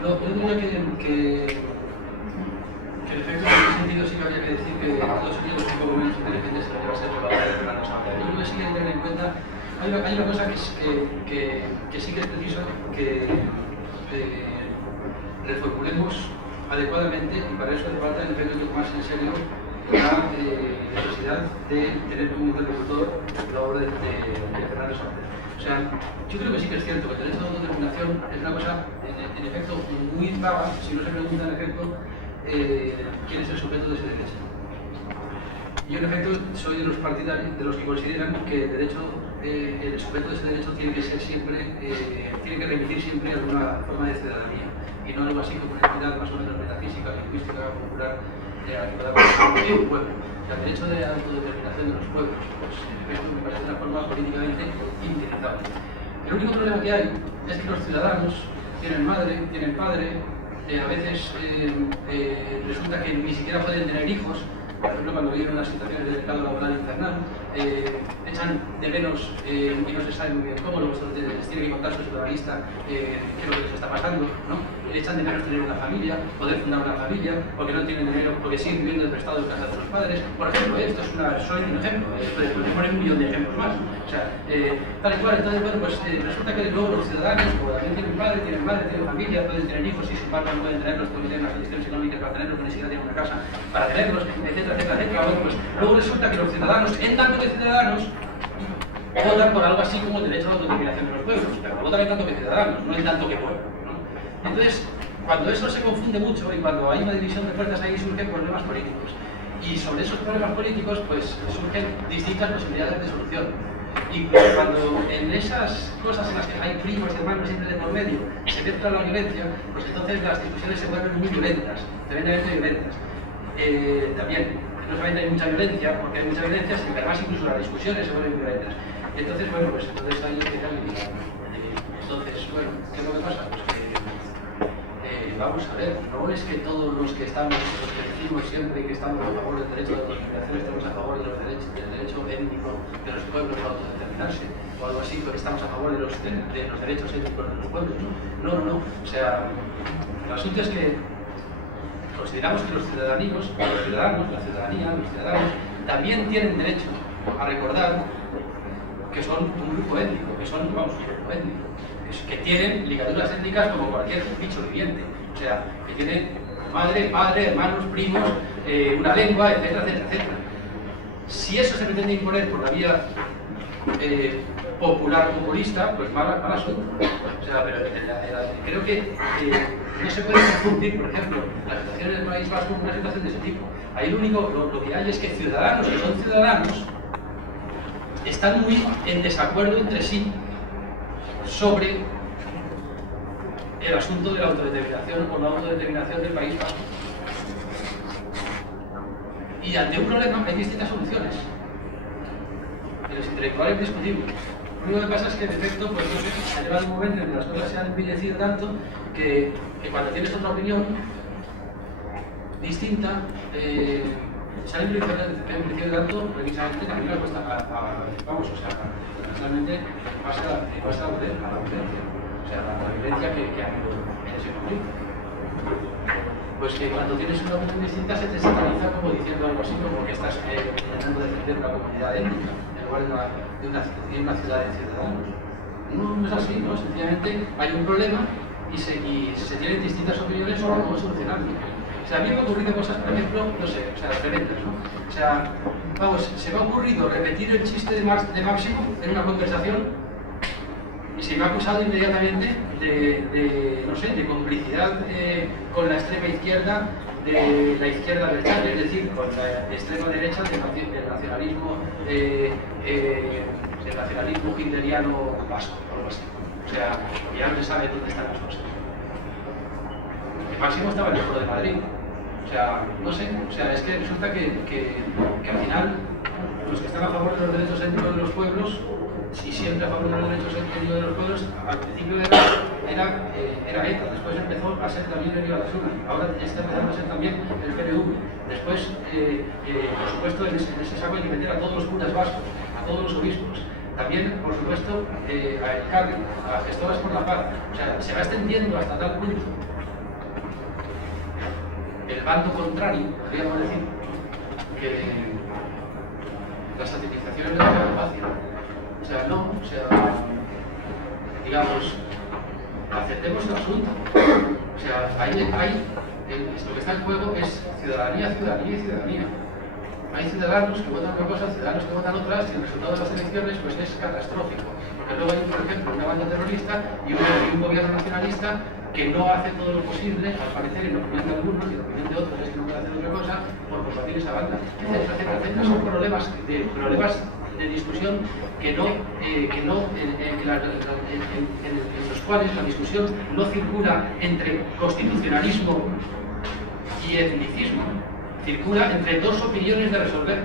No, yo diría que en efecto, en ese sentido sí que habría que decir que Estados Unidos es un poco menos inteligente si lo que va a ser probable de Fernando Sánchez. Yo creo que sí que hay que tener en cuenta, hay una cosa que sí que es preciso que reformulemos adecuadamente, y para eso hace falta en efecto tomarse en serio la necesidad de tener como interlocutor la obra de Fernando Sánchez. O sea, yo creo que sí que es cierto que el derecho de autodeterminación es una cosa, en efecto, muy vaga, si no se pregunta en efecto quién es el sujeto de ese derecho. Yo en efecto soy de los partidarios, de los que consideran que el derecho, el sujeto de ese derecho tiene que ser siempre, tiene que remitir siempre a alguna forma de ciudadanía y no algo así como una entidad más o menos metafísica, lingüística, popular, a la que podamos llamar un pueblo. O sea, el derecho de autodeterminación de los pueblos, pues en efecto me parece una forma políticamente inutilizable. El único problema que hay es que los ciudadanos tienen madre, tienen padre, a veces resulta que ni siquiera pueden tener hijos, por ejemplo cuando viven unas situaciones de mercado laboral infernal, echan de menos y no se sabe muy bien cómo, luego les tiene que contar su psicoanalista qué es lo que les está pasando, ¿no? Echan de menos tener una familia, poder fundar una familia, porque no tienen dinero, porque siguen viviendo de prestado en casa de sus padres. Por ejemplo, esto es soy un ejemplo, podemos poner un millón de ejemplos más. O sea, tal y cual, entonces, bueno, pues resulta que luego los ciudadanos, como también tienen padre, tienen madre, tienen familia, pueden tener hijos, y sus padres no pueden tenerlos porque tienen las condiciones económicas para tenerlos, ni siquiera tienen una casa para tenerlos, etcétera, etcétera, etcétera. Bueno, pues luego resulta que los ciudadanos, en tanto que ciudadanos, votan por algo así como el derecho a la autodeterminación de los pueblos, pero votan en tanto que ciudadanos, no en tanto que pueblo, ¿no? Entonces, cuando eso se confunde mucho y cuando hay una división de fuerzas, ahí surgen problemas políticos. Y sobre esos problemas políticos, pues surgen distintas posibilidades de solución. Y cuando en esas cosas en las que hay primos y hermanos siempre de por medio se mezcla la violencia, pues entonces las discusiones se vuelven muy violentas, tremendamente violentas. También, no solamente hay mucha violencia, porque hay mucha violencia, sino que además incluso las discusiones se vuelven violentas. Entonces, bueno, pues entonces hay que limitar. Entonces, bueno, ¿qué es lo que pasa? Pues que, vamos a ver, no es que todos los que estamos, los que decimos siempre que estamos a favor del derecho de autodeterminación, estamos a favor de los derechos, del derecho étnico de los pueblos a autodeterminarse, o algo así, porque estamos a favor de los derechos étnicos de los pueblos, ¿no? No, no, no. O sea, el asunto es que consideramos que los ciudadanos, la ciudadanía, los ciudadanos, también tienen derecho a recordar que son un grupo étnico, que son, vamos, un grupo étnico, que tienen ligaduras étnicas como cualquier bicho viviente, o sea, que tienen madre, padre, hermanos, primos, una lengua, etcétera, etcétera, etcétera. Si eso se pretende imponer por la vía popular populista, pues mal asunto. O sea, pero creo que no se puede confundir, por ejemplo, la situación del País Vasco con una situación de ese tipo. Ahí lo que hay es que ciudadanos que son ciudadanos están muy en desacuerdo entre sí sobre el asunto de la autodeterminación o no autodeterminación del País Vasco. Y ante un problema hay distintas soluciones. Y los intelectuales discutibles. Lo único que pasa es que, en efecto, pues, no sé, ha llegado un momento en que las cosas se han envillecido tanto que cuando tienes otra opinión distinta, se han envillecido tanto precisamente que a mí me cuesta, vamos, o sea, realmente pasa a la violencia. O sea, la violencia que ha habido en ese conflicto. Pues que cuando tienes una opinión distinta se te sataniza como diciendo algo así, como que estás intentando defender una comunidad étnica en lugar de una ciudad de ciudadanos. No es así, ¿no? Sencillamente hay un problema y se tienen distintas opiniones sobre cómo solucionarlo. O sea, a mí me han ocurrido cosas, por ejemplo, no sé, o sea, tremendas, ¿no? O sea, vamos, se me ha ocurrido repetir el chiste de Máximo en una conversación y se me ha acusado inmediatamente no sé, de complicidad con la extrema izquierda de la izquierda del chat, es decir, con la extrema derecha del nacionalismo hitleriano vasco, o algo así. O sea, ya no se sabe dónde están las cosas. El Máximo estaba en el Foro de Madrid. O sea, no sé, o sea, es que resulta que al final los que están a favor de los derechos étnicos de los pueblos, si siempre a favor de los derechos étnicos de los pueblos, al principio era ETA, después empezó a ser también el Batasuna, ahora está empezando a ser también el PNV. Después, por supuesto, en ese saco hay que meter a todos los curas vascos, a todos los obispos. También, por supuesto, a Elkarri, a Gestoras por la Paz. O sea, se va extendiendo hasta tal punto el bando contrario, podríamos decir, que la satirización es demasiado fácil. O sea, no, o sea, digamos, aceptemos el asunto. O sea, lo que está en juego es ciudadanía, ciudadanía y ciudadanía. Hay ciudadanos que votan una cosa, ciudadanos que votan otras, y el resultado de las elecciones pues es catastrófico. Porque luego hay, por ejemplo, una banda terrorista y un gobierno nacionalista que no hace todo lo posible, al parecer, en opinión de algunos y en opinión de otros, es que no puede hacer otra cosa, por combatir esa banda. Etcétera, etcétera, etcétera. Son problemas de discusión en los cuales la discusión no circula entre constitucionalismo y etnicismo, circula entre dos opiniones de resolver,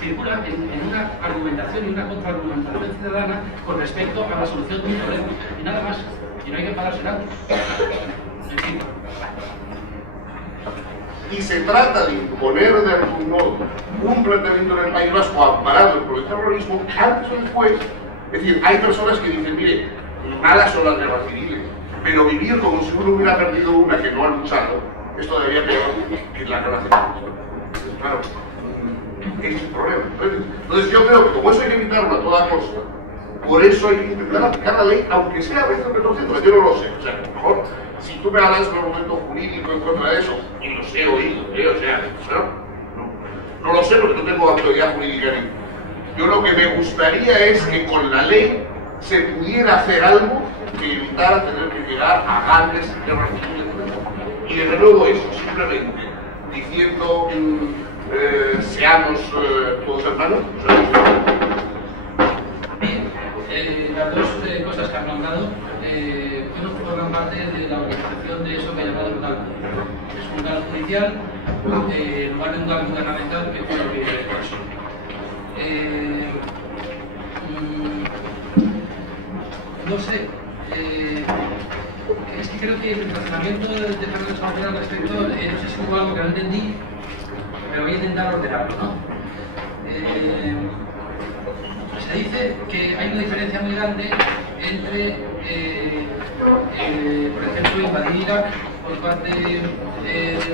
circula en una argumentación y una contraargumentación ciudadana con respecto a la solución de un problema, y nada más, y no hay que pararse nada. En fin. Y se trata de imponer de algún modo un planteamiento en el País Vasco amparado por el terrorismo antes o después. Es decir, hay personas que dicen, mire, malas son las guerras civiles, pero vivir como si uno hubiera perdido una que no ha luchado es todavía peor que la guerra civil. Claro, ese es el problema. Entonces yo creo que como eso hay que evitarlo a toda costa, por eso hay que intentar aplicar la ley, aunque sea a veces retorciendo, yo no lo sé. O sea, a lo mejor, si tú me hablas de un argumento jurídico en contra de eso, y los he oído, o sea, no lo sé porque no tengo autoridad jurídica ni. Yo lo que me gustaría es que con la ley se pudiera hacer algo que evitara tener que llegar a grandes guerras civiles. Y desde luego eso, simplemente diciendo seamos todos hermanos. Bien, las dos cosas que han nombrado, yo no forman parte de la organización de eso que he llamado el GAL. Es un GAL judicial, en lugar de un GAL gubernamental, que creo que es eso. No sé, es que creo que el razonamiento de Fernando Sabater al respecto, no sé si hubo algo que no entendí, pero voy a intentar ordenarlo, ¿no? Se dice que hay una diferencia muy grande entre, por ejemplo, invadir Irak por parte de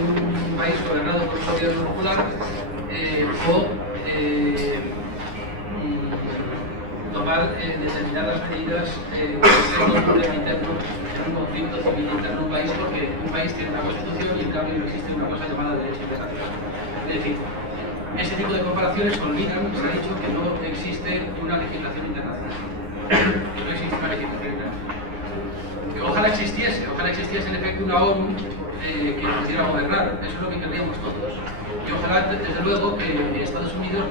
un país gobernado por un gobierno popular o tomar determinadas medidas en un problema interno, en un conflicto civil interno en un país, porque un país tiene una constitución y en cambio no existe una cosa llamada derecho internacional. Es decir, ese tipo de comparaciones olvidan, se ha dicho, que no existe una legislación internacional. Que no existe una legislación internacional. Que ojalá existiese en efecto una ONU que pudiera gobernar, eso es lo que querríamos todos. Y ojalá, desde luego, que Estados Unidos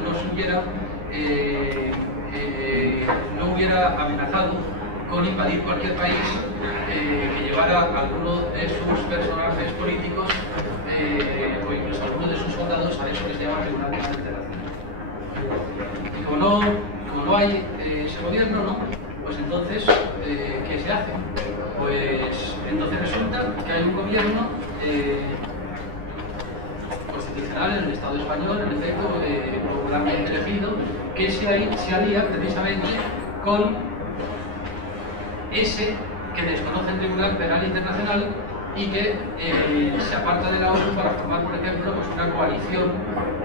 no hubiera amenazado con invadir cualquier país que llevara a alguno de sus personajes políticos o incluso a alguno de sus soldados a eso que se llama Tribunal Penal Internacional. Y como no hay ese gobierno, ¿no? Pues entonces, ¿qué se hace? Pues entonces resulta que hay un gobierno constitucional en el Estado español, en efecto, popularmente elegido, que se alía precisamente con ese que desconoce el Tribunal Penal Internacional y que se aparta de la ONU para formar, por ejemplo, pues una coalición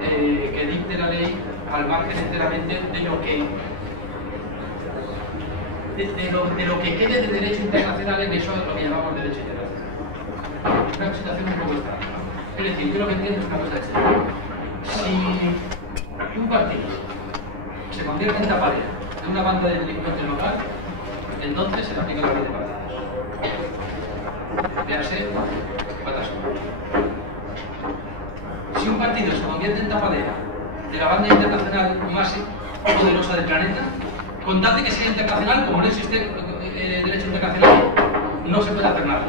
que dicte la ley al margen enteramente de lo que quede de derecho internacional. En eso es lo que llamamos derecho internacional. Una situación un poco extraña. Es decir, yo lo que entiendo es una cosa extraña. Si un partido se convierte en tapadera de una banda de delincuentes local, entonces se le aplica la ley de partidos. Véase, Batasuna. Si un partido se convierte en tapadera de la banda internacional más poderosa del planeta, con tal de que sea internacional, como no existe derecho internacional, no se puede hacer nada.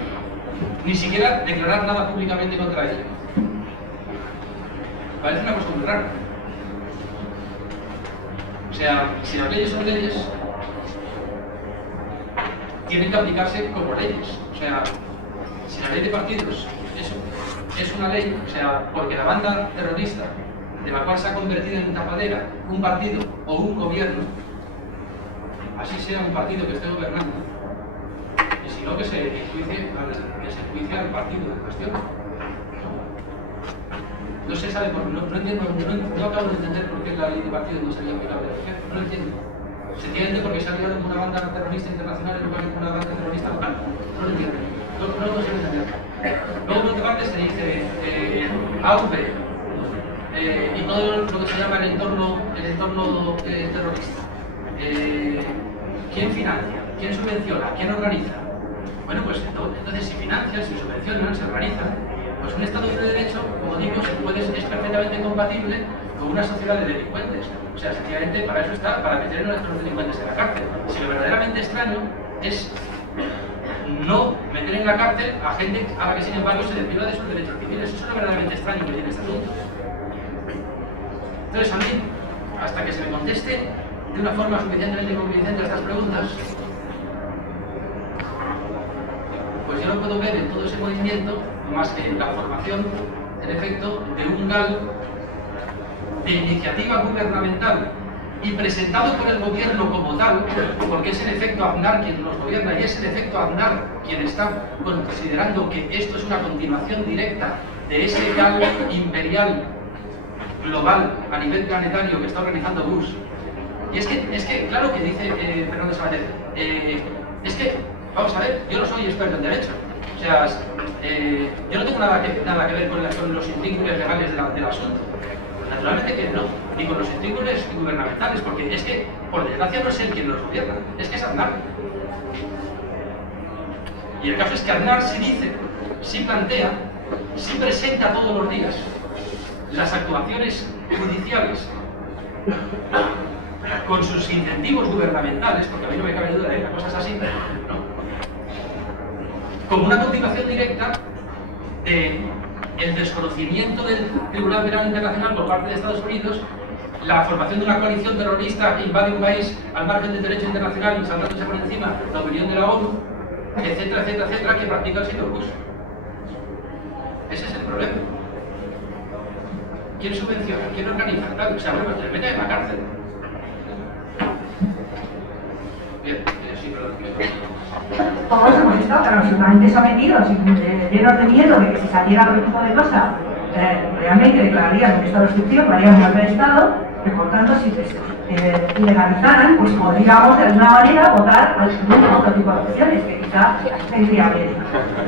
Ni siquiera declarar nada públicamente contra ella. Parece una cosa muy rara. O sea, si las leyes son leyes, tienen que aplicarse como leyes. O sea, si la ley de partidos es una ley, o sea, porque la banda terrorista de la cual se ha convertido en tapadera un partido o un gobierno, así sea un partido que esté gobernando, y si sino que se enjuicie al partido en cuestión. No se sabe, no acabo de entender por qué la ley de partido no sería aplicable. No lo entiendo. Sencillamente porque se ha liado con una banda terrorista internacional en lugar de con una banda terrorista local. No lo entiendo. No lo consigo entender. Luego, por otra parte, se dice AV y todo lo que se llama el entorno terrorista. ¿Quién financia? ¿Quién subvenciona? ¿Quién organiza? Bueno, pues entonces si financian, si subvencionan, se organizan, pues un Estado de Derecho, como digo, es perfectamente compatible con una sociedad de delincuentes. O sea, sencillamente para eso está, para meter a nuestros delincuentes en la cárcel. Si lo verdaderamente extraño es no meter en la cárcel a gente a la que sin embargo se les priva de sus derechos civiles. Eso es lo verdaderamente extraño que tiene este asunto. Entonces a mí, hasta que se me conteste de una forma suficientemente convincente a estas preguntas, pues yo no puedo ver en todo ese movimiento más que la formación, en efecto, de un GAL de iniciativa gubernamental y presentado por el gobierno como tal, porque es en efecto Aznar quien los gobierna y es en efecto Aznar quien está considerando que esto es una continuación directa de ese GAL imperial global a nivel planetario que está organizando Bush. Y es que claro que dice Fernando Sabater, es que, vamos a ver, yo no soy experto en derecho. O sea, yo no tengo nada que ver con los intríngulis legales del asunto. Naturalmente que no, ni con los intríngulis gubernamentales, porque es que, por desgracia, no es él quien los gobierna, es que es Aznar. Y el caso es que Aznar sí dice, sí plantea, sí presenta todos los días las actuaciones judiciales con sus incentivos gubernamentales, porque a mí no me cabe duda de que la cosa es así, ¿no? Como una continuación directa del desconocimiento del Tribunal Penal Internacional por parte de Estados Unidos, la formación de una coalición terrorista que invade un país al margen del derecho internacional y saltándose por encima la opinión de la ONU, etcétera, etcétera, etcétera, que practica el señor Bush. Ese es el problema. ¿Quién subvenciona? ¿Quién organiza? Claro, o sea, bueno, te meten en la cárcel. Bien, sí, perdón. Todos hemos estado tan absolutamente sometidos y llenos de miedo de que si saliera otro tipo de cosa, realmente declararían un estado de excepción, lo harían un golpe de Estado, que por tanto, si legalizaran, pues podríamos de alguna manera votar a otro tipo de opciones, que quizá tendría bien.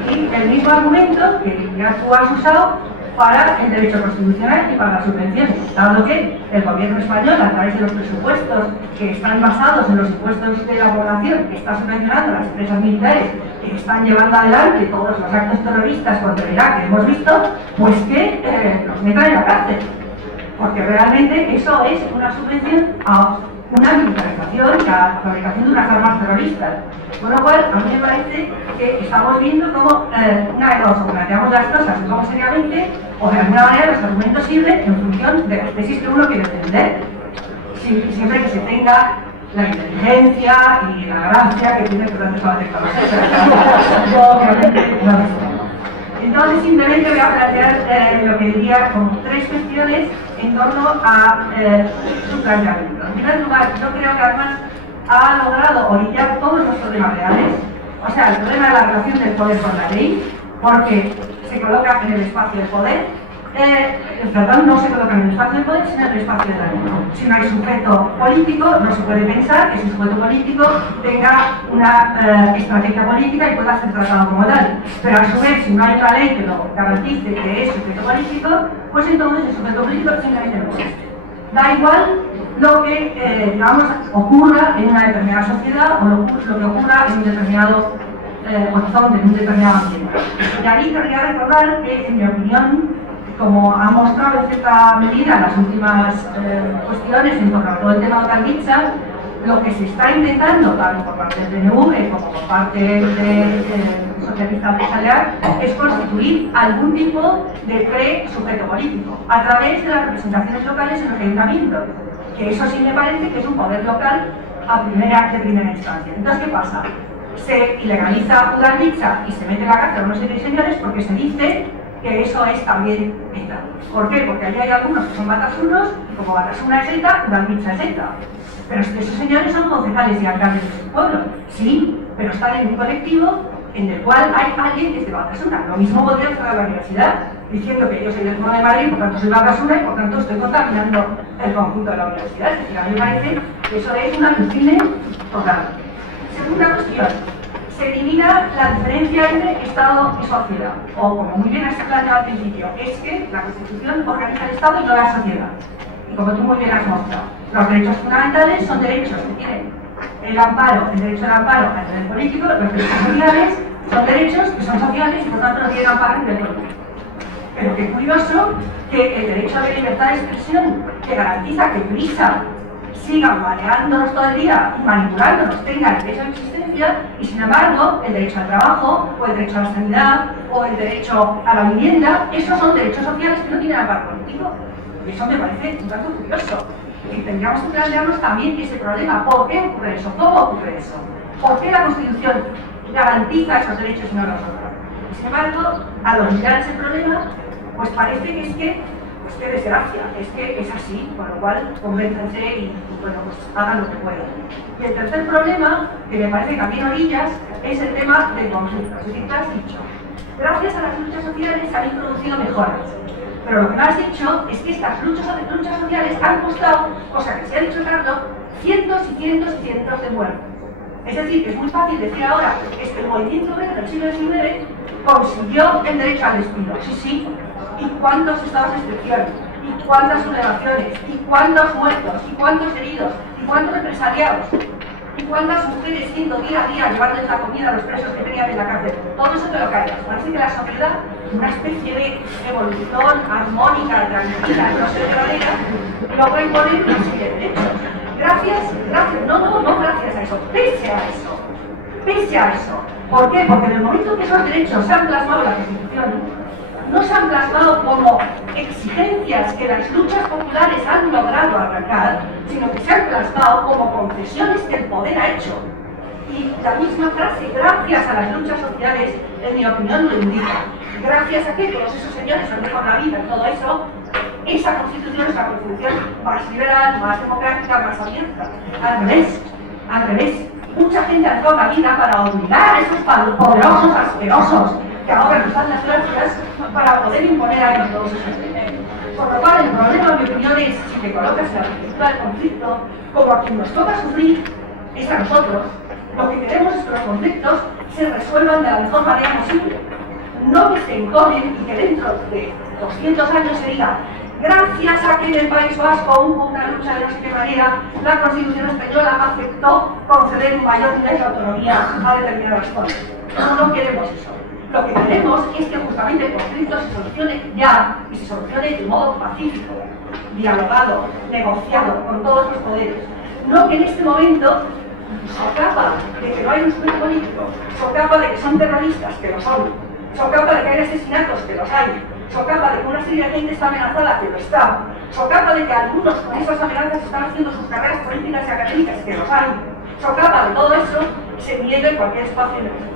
Y el mismo argumento que ya tú has usado para el derecho constitucional y para las subvenciones, dado que el gobierno español, a través de los presupuestos que están basados en los impuestos de la población, que está subvencionando a las empresas militares que están llevando adelante todos los actos terroristas contra Irak que hemos visto, pues que los metan en la cárcel. Porque realmente eso es una subvención a una militarización, a la fabricación de unas armas terroristas. Con lo cual, a mí me parece que estamos viendo cómo una de dos, o planteamos las cosas como seriamente, o de alguna manera los argumentos sirven en función de las tesis que uno quiere defender. Siempre que se tenga la inteligencia y la gracia que tiene durante toda la tecnología. Yo obviamente no lo sé. Entonces simplemente voy a plantear lo que diría como tres cuestiones en torno a su planteamiento. En primer lugar, yo creo que además ha logrado orillar todos los problemas reales, o sea, el problema de la relación del poder con la ley, porque se coloca en el espacio del poder, perdón, no se coloca en el espacio del poder, sino en el espacio de la ley. Si no hay sujeto político, no se puede pensar que ese sujeto político tenga una estrategia política y pueda ser tratado como tal. Pero a su vez, si no hay otra ley que lo garantice que es sujeto político, pues entonces el sujeto político simplemente no existe. Da igual lo que, digamos, ocurra en una determinada sociedad o lo que ocurra en un determinado horizonte, en un determinado ambiente. Y ahí querría recordar que, en mi opinión, como han mostrado en cierta medida las últimas cuestiones en torno a todo el tema de Otalmitsa, lo que se está intentando, tanto por parte del PNV como por parte del socialista empresarial, es constituir algún tipo de pre-sujeto político a través de las representaciones locales en los ayuntamientos, que eso sí me parece que es un poder local de primera instancia. Entonces, ¿qué pasa? Se ilegaliza Otalmitsa y se mete en la cárcel a unos señores porque se dice que eso es también ETA. ¿Por qué? Porque allí hay algunos que son batasunos y como Batasuna es ETA, Otalmitsa es ETA. Pero es que esos señores son concejales y alcaldes de su pueblo, sí, pero están en un colectivo en el cual hay alguien que es de Batasuna. Lo mismo podría cerrar la universidad, diciendo que yo soy del Foro de Madrid, por tanto soy Batasuna y por tanto estoy contaminando el conjunto de la universidad. Es decir, a mí me parece que eso es un alucine total. Segunda cuestión, se elimina la diferencia entre Estado y sociedad. O, como muy bien has planteado al principio, es que la Constitución organiza el Estado y no la sociedad. Y como tú muy bien has mostrado, los derechos fundamentales son derechos que tienen el amparo, el derecho al amparo a nivel político, los derechos sociales son derechos que son sociales y por tanto no tienen amparo a nivel político. Pero qué curioso que el derecho de libertad de expresión, que garantiza que Prisa siga manejándonos todo el día y manipulándonos, tenga el derecho a la existencia, y sin embargo el derecho al trabajo, o el derecho a la sanidad, o el derecho a la vivienda, esos son derechos sociales que no tienen amparo político. Y eso me parece un dato curioso. Y tendríamos que plantearnos también ese problema. ¿Por qué ocurre eso? ¿Cómo ocurre eso? ¿Por qué la Constitución garantiza esos derechos y no los otros? Sin embargo, al olvidar ese problema, pues parece que es que, pues qué desgracia, es que es así, con lo cual convénzanse y bueno, pues hagan lo que puedan. Y el tercer problema, que me parece que también orillas, es el tema del conflicto. Es decir, te has dicho, gracias a las luchas sociales se han introducido mejoras. Pero lo que no has dicho es que estas luchas sociales han costado, cosa que se ha dicho Carlos, cientos y cientos y cientos de muertos. Es decir, que es muy fácil decir ahora que el movimiento obrero del siglo XIX consiguió el derecho al despido. Sí, sí. ¿Y cuántos estados de excepción? ¿Y cuántas sublevaciones? ¿Y cuántos muertos? ¿Y cuántos heridos? ¿Y cuántos represaliados? ¿Y cuántas mujeres yendo día a día llevándoles la comida a los presos que tenían en la cárcel? Todo eso te lo callas. Parece que la sociedad, una especie de evolución armónica, tranquila, no sé de manera, logra imponer una serie de derechos. Gracias, no gracias a eso, pese a eso. ¿Por qué? Porque en el momento que esos derechos se han plasmado en la Constitución, no se han plasmado como exigencias que las luchas populares han logrado arrancar, sino que se han plasmado como concesiones que el poder ha hecho. Y la misma frase, gracias a las luchas sociales, en mi opinión lo indica. Gracias a que todos esos señores han dejado la vida y todo eso, esa Constitución es la Constitución más liberal, más democrática, más abierta. Al revés. Mucha gente ha dejado la vida para obligar a esos poderosos asquerosos que ahora nos dan las gracias para poder imponer a ellos todos esos derechos. Por lo cual, el problema, en mi opinión, es si te colocas en la perspectiva del conflicto, como a quien nos toca sufrir es a nosotros. Lo que queremos es que los conflictos se resuelvan de la mejor manera posible. No que se encomen y que dentro de 200 años se diga, gracias a que en el País Vasco hubo una lucha de no sé qué manera, la Constitución española aceptó conceder un mayor nivel de autonomía a determinadas zonas. No queremos eso. Lo que queremos es que justamente el conflicto se solucione ya y se solucione de modo pacífico, dialogado, negociado con todos los poderes. No que en este momento socapa de que no hay un sujeto político, socapa de que son terroristas, que lo son, socapa de que hay asesinatos, que los hay, socapa de que una serie de gente está amenazada, que lo está, socapa de que algunos con esas amenazas están haciendo sus carreras políticas y académicas, que los hay, socapa de todo eso, se niegue cualquier espacio en el mundo.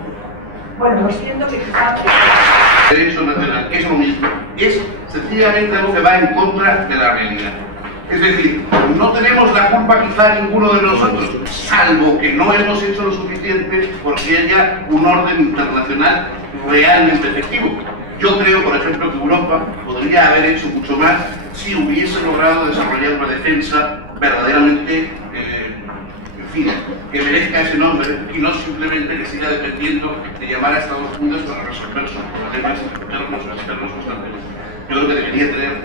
Bueno, pues siento que quizás... Derecho nacional es lo mismo, es sencillamente algo que va en contra de la realidad. Es decir, no tenemos la culpa quizá ninguno de nosotros, salvo que no hemos hecho lo suficiente porque haya un orden internacional realmente efectivo. Yo creo, por ejemplo, que Europa podría haber hecho mucho más si hubiese logrado desarrollar una defensa verdaderamente que merezca ese nombre y no simplemente que siga dependiendo de llamar a Estados Unidos para resolver sus problemas internos o externos constantemente. Yo creo que debería tener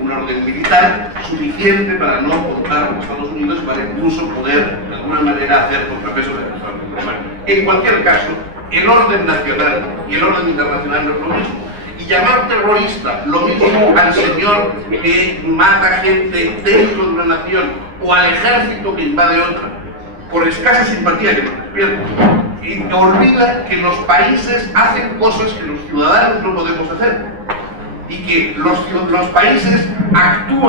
un orden militar suficiente para no contar con Estados Unidos, para incluso poder de alguna manera hacer contrapeso de la. En cualquier caso, el orden nacional y el orden internacional no es lo mismo. Y llamar terrorista lo mismo al señor que mata gente dentro de una nación o al ejército que invade otra, por escasa simpatía que nos despierta, y olvida que los países hacen cosas que los ciudadanos no podemos hacer y que los países actúan